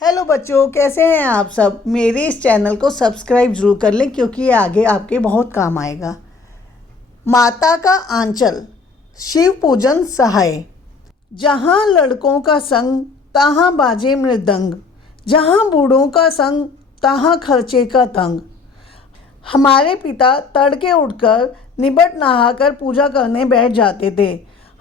Hello बच्चों, कैसे हैं आप सब। मेरे इस चैनल को सब्सक्राइब जरूर कर लें क्योंकि ये आगे आपके बहुत काम आएगा। माता का आंचल, शिव पूजन सहाय। जहाँ लड़कों का संग तहाँ बाजे मृदंग, जहाँ बूढ़ों का संग तहाँ खर्चे का तंग। हमारे पिता तड़के उठकर निबट नहाकर पूजा करने बैठ जाते थे।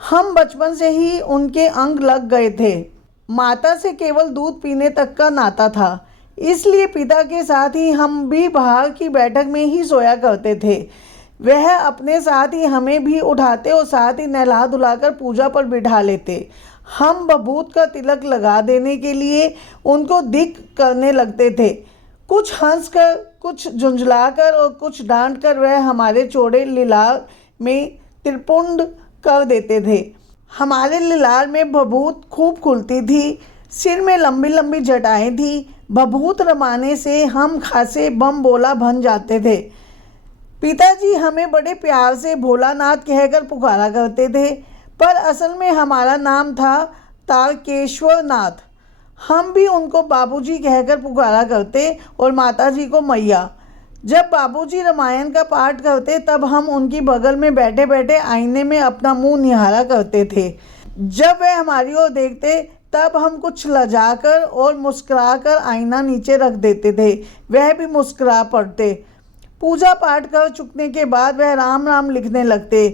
हम बचपन से ही उनके अंग लग गए थे। माता से केवल दूध पीने तक का नाता था, इसलिए पिता के साथ ही हम भी बाहर की बैठक में ही सोया करते थे। वह अपने साथ ही हमें भी उठाते और साथ ही नहला धुलाकर पूजा पर बिठा लेते। हम बभूत का तिलक लगा देने के लिए उनको दिक करने लगते थे। कुछ हंसकर, कुछ झुंझलाकर और कुछ डांट कर वह हमारे चौड़े लिलार में त्रिपुंड कर देते थे। हमारे लिलार में भभूत खूब खुलती थी, सिर में लंबी लंबी जटाएं थी। भभूत रमाने से हम खासे बम बोला बन जाते थे। पिताजी हमें बड़े प्यार से भोलानाथ कहकर पुकारा करते थे, पर असल में हमारा नाम था तारकेश्वर नाथ। हम भी उनको बाबूजी कहकर पुकारा करते और माताजी को मैया। जब बाबूजी रामायण का पाठ करते तब हम उनकी बगल में बैठे बैठे आईने में अपना मुंह निहारा करते थे। जब वह हमारी ओर देखते तब हम कुछ लजाकर और मुस्कुराकर आईना नीचे रख देते थे। वह भी मुस्कुरा पड़ते। पूजा पाठ कर चुकने के बाद वह राम राम लिखने लगते।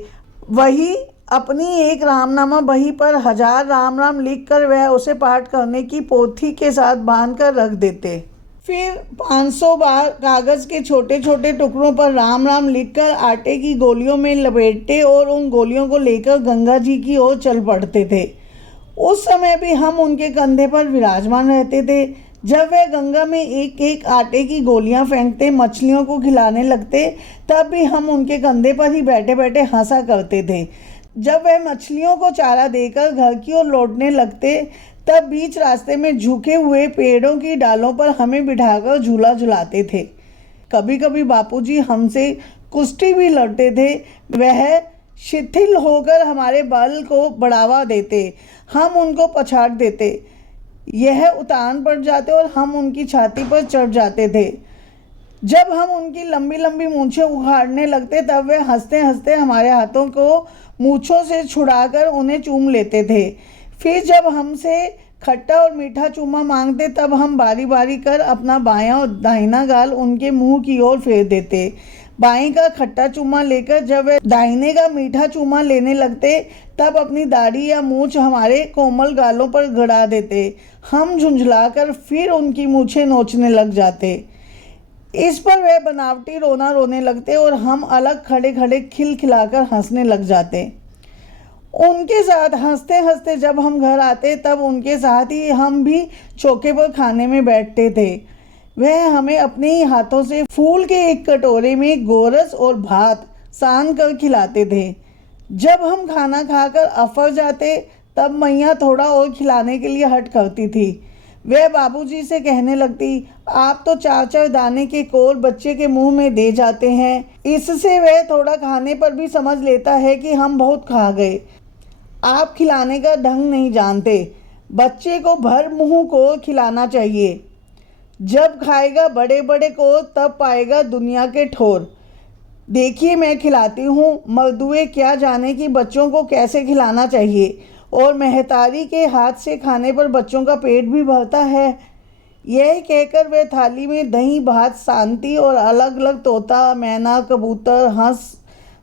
वही अपनी एक रामनामा बही पर 1000 राम राम लिखकर वह उसे पाठ करने की पोथी के साथ बांध कर रख देते। फिर 500 बार कागज़ के छोटे छोटे टुकड़ों पर राम राम लिखकर आटे की गोलियों में लपेटते और उन गोलियों को लेकर गंगा जी की ओर चल पड़ते थे। उस समय भी हम उनके कंधे पर विराजमान रहते थे। जब वह गंगा में एक एक आटे की गोलियां फेंकते, मछलियों को खिलाने लगते, तब भी हम उनके कंधे पर ही बैठे बैठे हंसा करते थे। जब वह मछलियों को चारा देकर घर की ओर लौटने लगते तब बीच रास्ते में झुके हुए पेड़ों की डालों पर हमें बिठाकर झूला झुलाते थे। कभी कभी बापूजी हमसे कुश्ती भी लड़ते थे। वह शिथिल होकर हमारे बल को बढ़ावा देते, हम उनको पछाड़ देते। यह उतान पड़ जाते और हम उनकी छाती पर चढ़ जाते थे। जब हम उनकी लंबी लंबी मूंछें उखाड़ने लगते तब वे हंसते हंसते हमारे हाथों को मूंछों से छुड़ाकर उन्हें चूम लेते थे। फिर जब हमसे खट्टा और मीठा चूमा मांगते तब हम बारी बारी कर अपना बायां और दाहिना गाल उनके मुंह की ओर फेर देते। बाएं का खट्टा चूमा लेकर जब वे दाहिने का मीठा चूमा लेने लगते तब अपनी दाढ़ी या मूंछ हमारे कोमल गालों पर गड़ा देते। हम झुंझलाकर फिर उनकी मूंछें नोचने लग जाते। इस पर वह बनावटी रोना रोने लगते और हम अलग खड़े खड़े खिलखिलाकर हंसने लग जाते। उनके साथ हंसते हंसते जब हम घर आते तब उनके साथ ही हम भी चौके पर खाने में बैठते थे। वह हमें अपने ही हाथों से फूल के एक कटोरे में गोरस और भात सान कर खिलाते थे। जब हम खाना खाकर अफर जाते तब मैया थोड़ा और खिलाने के लिए हट करती थी। वह बाबूजी से कहने लगती, आप तो 4-4 दाने के कोल बच्चे के मुंह में दे जाते हैं। इससे वह थोड़ा खाने पर भी समझ लेता है कि हम बहुत खा गए। आप खिलाने का ढंग नहीं जानते। बच्चे को भर मुंह को खिलाना चाहिए। जब खाएगा बड़े बड़े को तब पाएगा दुनिया के ठोर। देखिए मैं खिलाती हूँ, मर्दुए क्या जाने कि बच्चों को कैसे खिलाना चाहिए, और महतारी के हाथ से खाने पर बच्चों का पेट भी भरता है। यह कहकर वह थाली में दही भात शांति और अलग अलग तोता, मैना, कबूतर, हंस,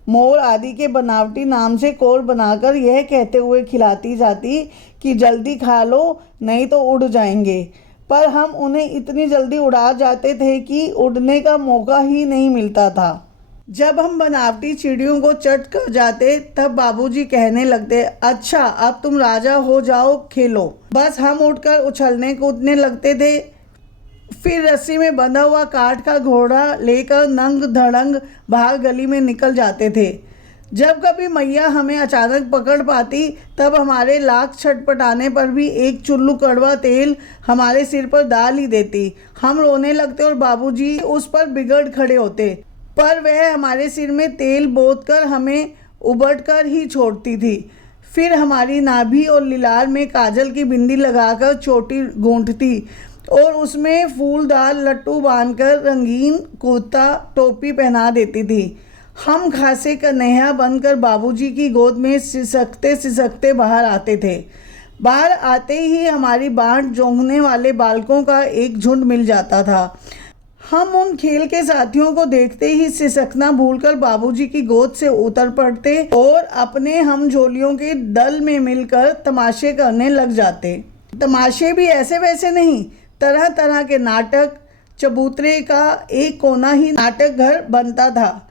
मोर आदि के बनावटी नाम से कोर बनाकर यह कहते हुए खिलाती जाती कि जल्दी खा लो नहीं तो उड़ जाएंगे। पर हम उन्हें इतनी जल्दी उड़ा जाते थे कि उड़ने का मौका ही नहीं मिलता था। जब हम बनावटी चिड़ियों को चट कर जाते तब बाबूजी कहने लगते, अच्छा अब तुम राजा हो जाओ, खेलो। बस हम उठकर उछलने कूदने लगते थे। फिर रस्सी में बंधा हुआ काठ का घोड़ा लेकर नंग धड़ंग बाहर गली में निकल जाते थे। जब कभी मैया हमें अचानक पकड़ पाती तब हमारे लाख छटपटाने पर भी एक चुल्लू कड़वा तेल हमारे सिर पर डाल ही देती। हम रोने लगते और बाबूजी उस पर बिगड़ खड़े होते, पर वह हमारे सिर में तेल बोत कर हमें उबट कर ही छोड़ती थी। फिर हमारी नाभि और लिलार में काजल की बिंदी लगाकर चोटी गूंथती। और उसमें फूलदार लट्टू बांधकर रंगीन कुर्ता टोपी पहना देती थी। हम खासे कन्हैया बनकर बाबूजी की गोद में सिसकते सिसकते बाहर आते थे। बाहर आते ही हमारी बाट जोंघने वाले बालकों का एक झुंड मिल जाता था। हम उन खेल के साथियों को देखते ही सिसकना भूलकर बाबूजी की गोद से उतर पड़ते और अपने हम झोलियों के दल में मिलकर तमाशे करने लग जाते। तमाशे भी ऐसे वैसे नहीं, तरह तरह के नाटक। चबूतरे का एक कोना ही नाटक घर बनता था।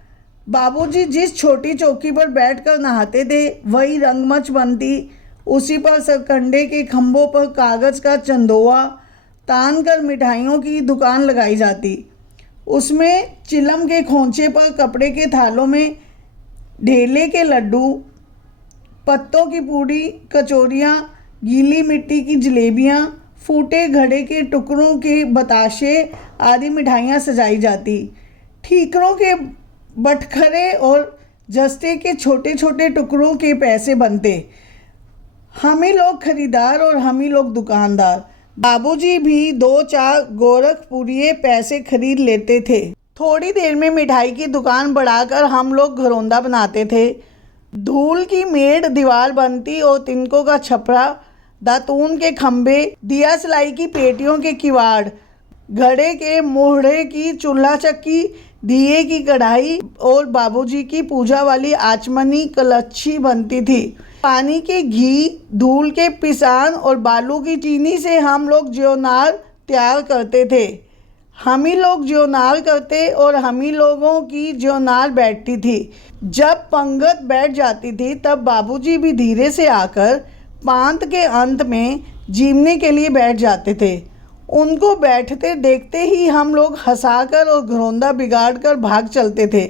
बाबूजी जिस छोटी चौकी पर बैठकर नहाते थे वही रंगमंच बनती। उसी पर सरकंडे के खंभों पर कागज़ का चंदोआ तान कर मिठाइयों की दुकान लगाई जाती। उसमें चिलम के खोंचे पर कपड़े के थालों में ढेले के लड्डू, पत्तों की पूड़ी, कचौरियाँ, गीली मिट्टी की जलेबियाँ, फूटे घड़े के टुकड़ों के बताशे आदि मिठाइयाँ सजाई जाती। ठीकरों के बटखरे और जस्ते के छोटे छोटे टुकड़ों के पैसे बनते। हम ही लोग खरीदार और हम ही लोग दुकानदार। बाबूजी भी 2-4 गोरखपुरिये पैसे खरीद लेते थे। थोड़ी देर में मिठाई की दुकान बढ़ाकर हम लोग घरौंदा बनाते थे। धूल की मेड़ दीवार बनती और तिनकों का छपरा, दातून के खंभे, दिया सिलाई की पेटियों के किवाड़, घड़े के मोहड़े की चूल्हा चक्की, दिए की कढ़ाई और बाबूजी की पूजा वाली आचमनी कलच्छी बनती थी। पानी के घी, धूल के पिसान और बालू की चीनी से हम लोग ज्योनार तैयार करते थे। हम ही लोग ज्योनार करते और हम ही लोगों की ज्योनार बैठती थी। जब पंगत बैठ जाती थी तब बाबूजी भी धीरे से आकर पांत के अंत में जीमने के लिए बैठ जाते थे। उनको बैठते देखते ही हम लोग हंसाकर और घरौंदा बिगाड़ कर भाग चलते थे।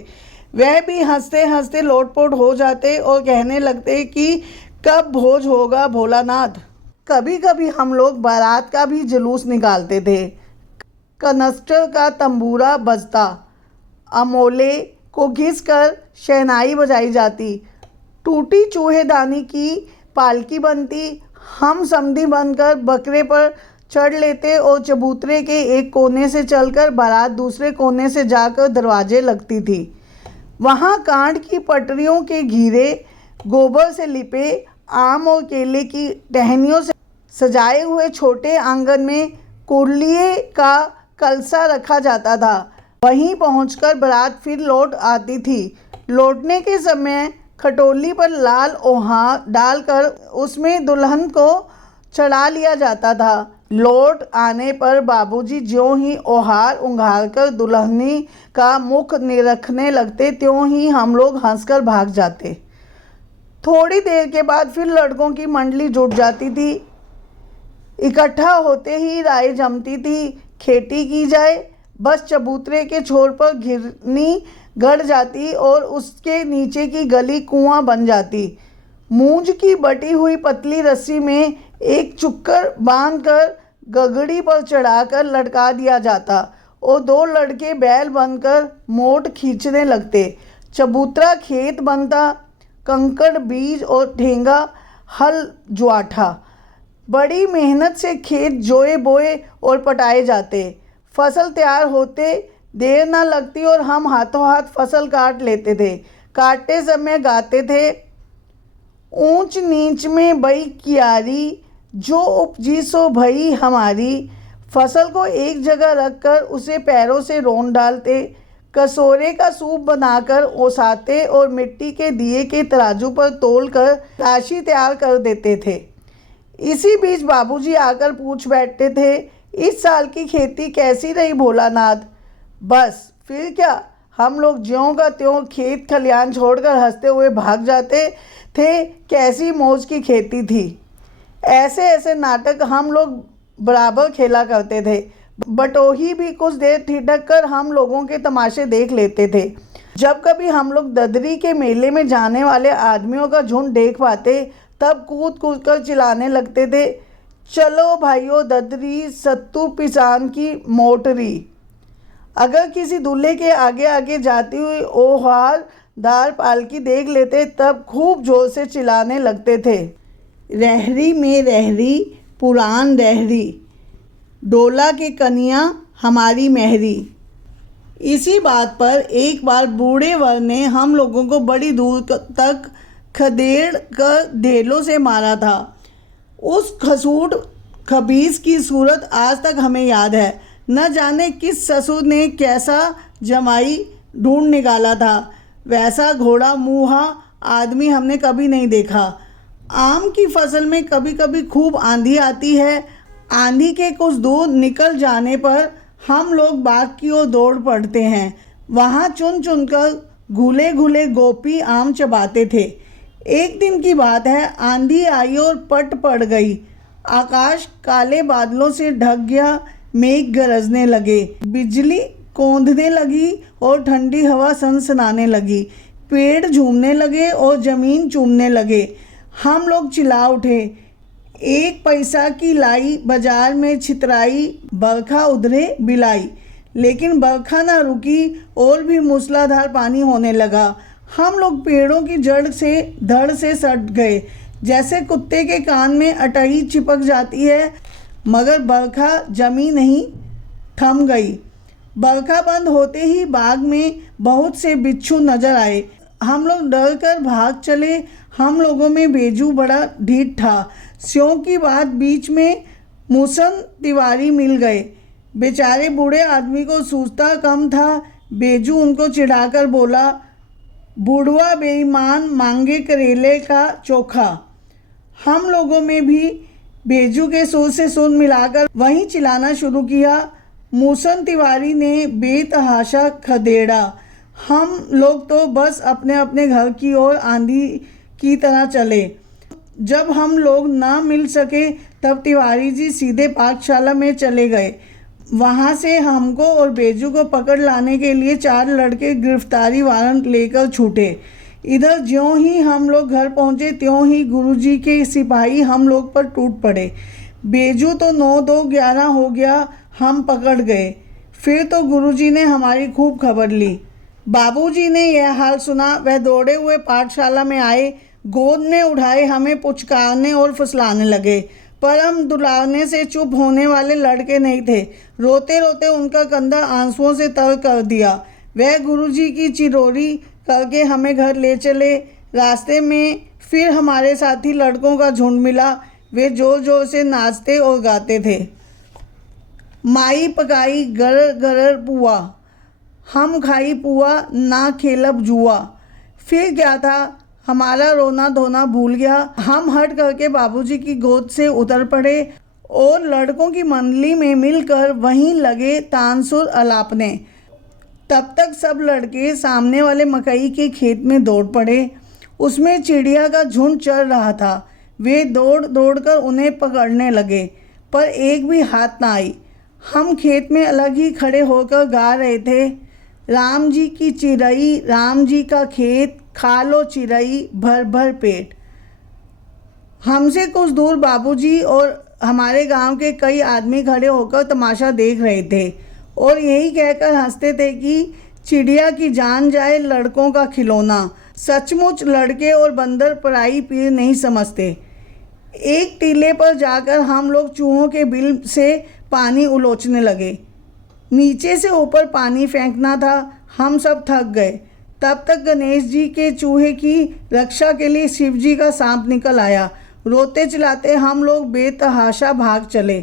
वह भी हंसते हंसते लोटपोट हो जाते और कहने लगते कि कब भोज होगा भोलानाथ। कभी कभी हम लोग बारात का भी जुलूस निकालते थे। कनस्टर का तंबूरा बजता, अमोले को घिस कर शहनाई बजाई जाती, टूटी चूहेदानी की पालकी बनती। हम समधी बनकर बकरे पर चढ़ लेते और चबूतरे के एक कोने से चलकर बारात दूसरे कोने से जाकर दरवाजे लगती थी। वहाँ कांट की पटरियों के घिरे गोबर से लिपे आम और केले की टहनियों से सजाए हुए छोटे आंगन में कुर्लिये का कलसा रखा जाता था। वहीं पहुंचकर बारात फिर लौट आती थी। लौटने के समय खटोली पर लाल ओहा डालकर उसमें दुल्हन को चढ़ा लिया जाता था। लौट आने पर बाबूजी ज्यों ही ओहार उंघाल कर दुल्हनी का मुख निरखने लगते त्यों ही हम लोग हंसकर भाग जाते। थोड़ी देर के बाद फिर लड़कों की मंडली जुट जाती थी। इकट्ठा होते ही राय जमती थी, खेती की जाए। बस चबूतरे के छोर पर घिरनी गड़ जाती और उसके नीचे की गली कुआं बन जाती। मूंज की बटी हुई पतली रस्सी में एक चुक्कर बांधकर गगड़ी पर चढ़ाकर लटका दिया जाता और 2 लड़के बैल बनकर मोट खींचने लगते। चबूतरा खेत बनता, कंकड़ बीज और ठेंगा हल जुआठा। बड़ी मेहनत से खेत जोए बोए और पटाए जाते। फसल तैयार होते देर न लगती और हम हाथों हाथ फसल काट लेते थे। काटते समय गाते थे, ऊंच नीच में बई कियारी, जो उपजी सो भई हमारी। फसल को एक जगह रखकर उसे पैरों से रोन डालते, कसोरे का सूप बनाकर ओसाते और मिट्टी के दिए के तराजू पर तोलकर राशि तैयार कर देते थे। इसी बीच बाबूजी आकर पूछ बैठते थे, इस साल की खेती कैसी रही भोलानाथ? बस फिर क्या, हम लोग ज्यों का त्यों खेत खलियान छोड़कर हंसते हुए भाग जाते थे। कैसी मौज की खेती थी। ऐसे ऐसे नाटक हम लोग बराबर खेला करते थे। बटोही भी कुछ देर ठिठक कर हम लोगों के तमाशे देख लेते थे। जब कभी हम लोग ददरी के मेले में जाने वाले आदमियों का झुंड देख पाते तब कूद कूद कर चिल्लाने लगते थे, चलो भाइयों ददरी सत्तू पिसान की मोटरी। अगर किसी दूल्हे के आगे आगे जाती हुई ओहारदार पालकी देख लेते तब खूब जोर से चिल्लाने लगते थे, रहरी में रहरी पुरान रहरी। डोला के कनिया हमारी मेहरी। इसी बात पर एक बार बूढ़े वर ने हम लोगों को बड़ी दूर तक खदेड़ कर ढेलों से मारा था। उस खसूट खबीस की सूरत आज तक हमें याद है। न जाने किस ससुर ने कैसा जमाई ढूंढ निकाला था, वैसा घोड़ा मुँहा आदमी हमने कभी नहीं देखा। आम की फसल में कभी कभी खूब आंधी आती है। आंधी के कुछ दूर निकल जाने पर हम लोग बाग की ओर दौड़ पड़ते हैं। वहाँ चुन चुन कर घुले घुले गोपी आम चबाते थे। एक दिन की बात है, आंधी आई और पट पड़ गई। आकाश काले बादलों से ढक गया, मेघ गरजने लगे, बिजली कौंधने लगी और ठंडी हवा सनसनाने लगी। पेड़ झूमने लगे और ज़मीन चूमने लगे। हम लोग चिल्ला उठे, 1 पैसा की लाई बाजार में छितराई, बरखा उधरे बिलाई। लेकिन बरखा ना रुकी और भी मूसलाधार पानी होने लगा। हम लोग पेड़ों की जड़ से धड़ से सट गए, जैसे कुत्ते के कान में अटई चिपक जाती है। मगर बरखा जमी नहीं, थम गई। बरखा बंद होते ही बाग में बहुत से बिच्छू नजर आए। हम लोग डर कर भाग चले। हम लोगों में बेजू बड़ा ढीठ था। स्यों की बात बीच में मूसन तिवारी मिल गए। बेचारे बूढ़े आदमी को सूझता कम था। बेजू उनको चिढ़ाकर बोला, बूढ़वा बेईमान, मांगे करेले का चोखा। हम लोगों में भी बेजू के सुर से सुर मिलाकर वहीं चिल्लाना शुरू किया। मूसन तिवारी ने बेतहाशा खदेड़ा। हम लोग तो बस अपने अपने घर की ओर आंधी की तरह चले। जब हम लोग ना मिल सके तब तिवारी जी सीधे पाठशाला में चले गए। वहाँ से हमको और बेजू को पकड़ लाने के लिए 4 लड़के गिरफ्तारी वारंट लेकर छूटे। इधर ज्यों ही हम लोग घर पहुँचे त्यों ही गुरुजी के सिपाही हम लोग पर टूट पड़े। बेजू तो 9-2-11 हो गया, हम पकड़ गए। फिर तो गुरुजी ने हमारी खूब खबर ली। बाबूजी ने यह हाल सुना, वह दौड़े हुए पाठशाला में आए, गोद में उठाए हमें पुचकारने और फुसलाने लगे। पर हम दुलारने से चुप होने वाले लड़के नहीं थे। रोते रोते उनका कंधा आंसुओं से तर कर दिया। वह गुरुजी की चिरोरी करके हमें घर ले चले। रास्ते में फिर हमारे साथी लड़कों का झुंड मिला। वे जोर जोर से नाचते और गाते थे, माई पकाई गरर गरर पुआ, हम खाई पुआ ना खेलब जुआ। फिर क्या था, हमारा रोना धोना भूल गया। हम हट करके बाबूजी की गोद से उतर पड़े और लड़कों की मंडली में मिलकर वहीं लगे तानसुर अलापने। तब तक सब लड़के सामने वाले मकई के खेत में दौड़ पड़े। उसमें चिड़िया का झुंड चल रहा था। वे दौड़ दौड़ कर उन्हें पकड़ने लगे, पर एक भी हाथ ना आई। हम खेत में अलग ही खड़े होकर गा रहे थे, राम जी की चिरई, राम जी का खेत, खा लो चिरई भर भर पेट। हमसे कुछ दूर बाबूजी और हमारे गांव के कई आदमी खड़े होकर तमाशा देख रहे थे और यही कहकर हंसते थे कि चिड़िया की जान जाए लड़कों का खिलौना। सचमुच लड़के और बंदर पराई पीर नहीं समझते। एक टीले पर जाकर हम लोग चूहों के बिल से पानी उलोचने लगे। नीचे से ऊपर पानी फेंकना था। हम सब थक गए। तब तक गणेश जी के चूहे की रक्षा के लिए शिव जी का सांप निकल आया। रोते चिल्लाते हम लोग बेतहाशा भाग चले।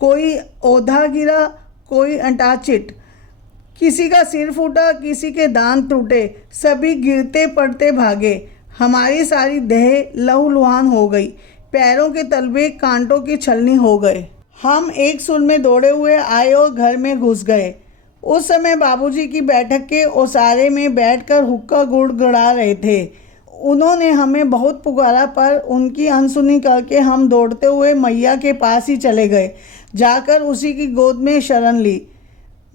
कोई ओधा गिरा, कोई अंटाचिट, किसी का सिर फूटा, किसी के दांत टूटे, सभी गिरते पड़ते भागे। हमारी सारी देह लहूलुहान हो गई, पैरों के तलवे कांटों की छलनी हो गए। हम एक सुर में दौड़े हुए आए और घर में घुस गए। उस समय बाबूजी की बैठक के ओसारे में बैठकर हुक्का गुड़गुड़ा रहे थे। उन्होंने हमें बहुत पुकारा, पर उनकी अनसुनी करके हम दौड़ते हुए मैया के पास ही चले गए। जाकर उसी की गोद में शरण ली।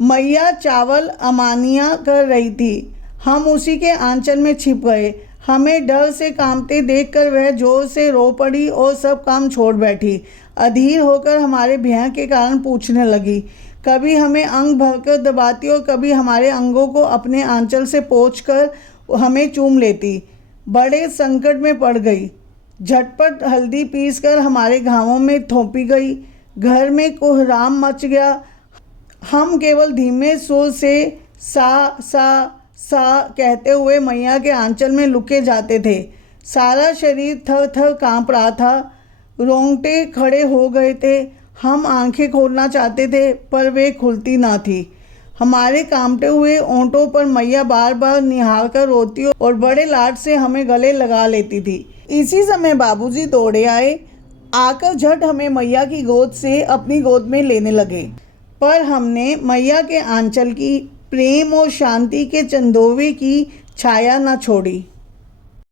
मैया चावल अमानियाँ कर रही थी। हम उसी के आंचल में छिप गए। हमें डर से कांपते देखकर वह जोर से रो पड़ी और सब काम छोड़ बैठी। अधीर होकर हमारे भय के कारण पूछने लगी। कभी हमें अंग भरकर दबाती और कभी हमारे अंगों को अपने आंचल से पोंछकर हमें चूम लेती। बड़े संकट में पड़ गई। झटपट हल्दी पीसकर हमारे घावों में थोपी गई। घर में कोहराम मच गया। हम केवल धीमे स्वर से सा सा कहते हुए मैया के आंचल में लुके जाते थे। सारा शरीर थर थर काँप रहा था, रोंगटे खड़े हो गए थे। हम आंखें खोलना चाहते थे पर वे खुलती ना थी। हमारे कांपते हुए ओंठों पर मैया बार बार निहार कर रोती और बड़े लाड से हमें गले लगा लेती थी। इसी समय बाबूजी दौड़े आए, आकर झट हमें मैया की गोद से अपनी गोद में लेने लगे। पर हमने मैया के आंचल की प्रेम और शांति के चंदोवे की छाया न छोड़ी।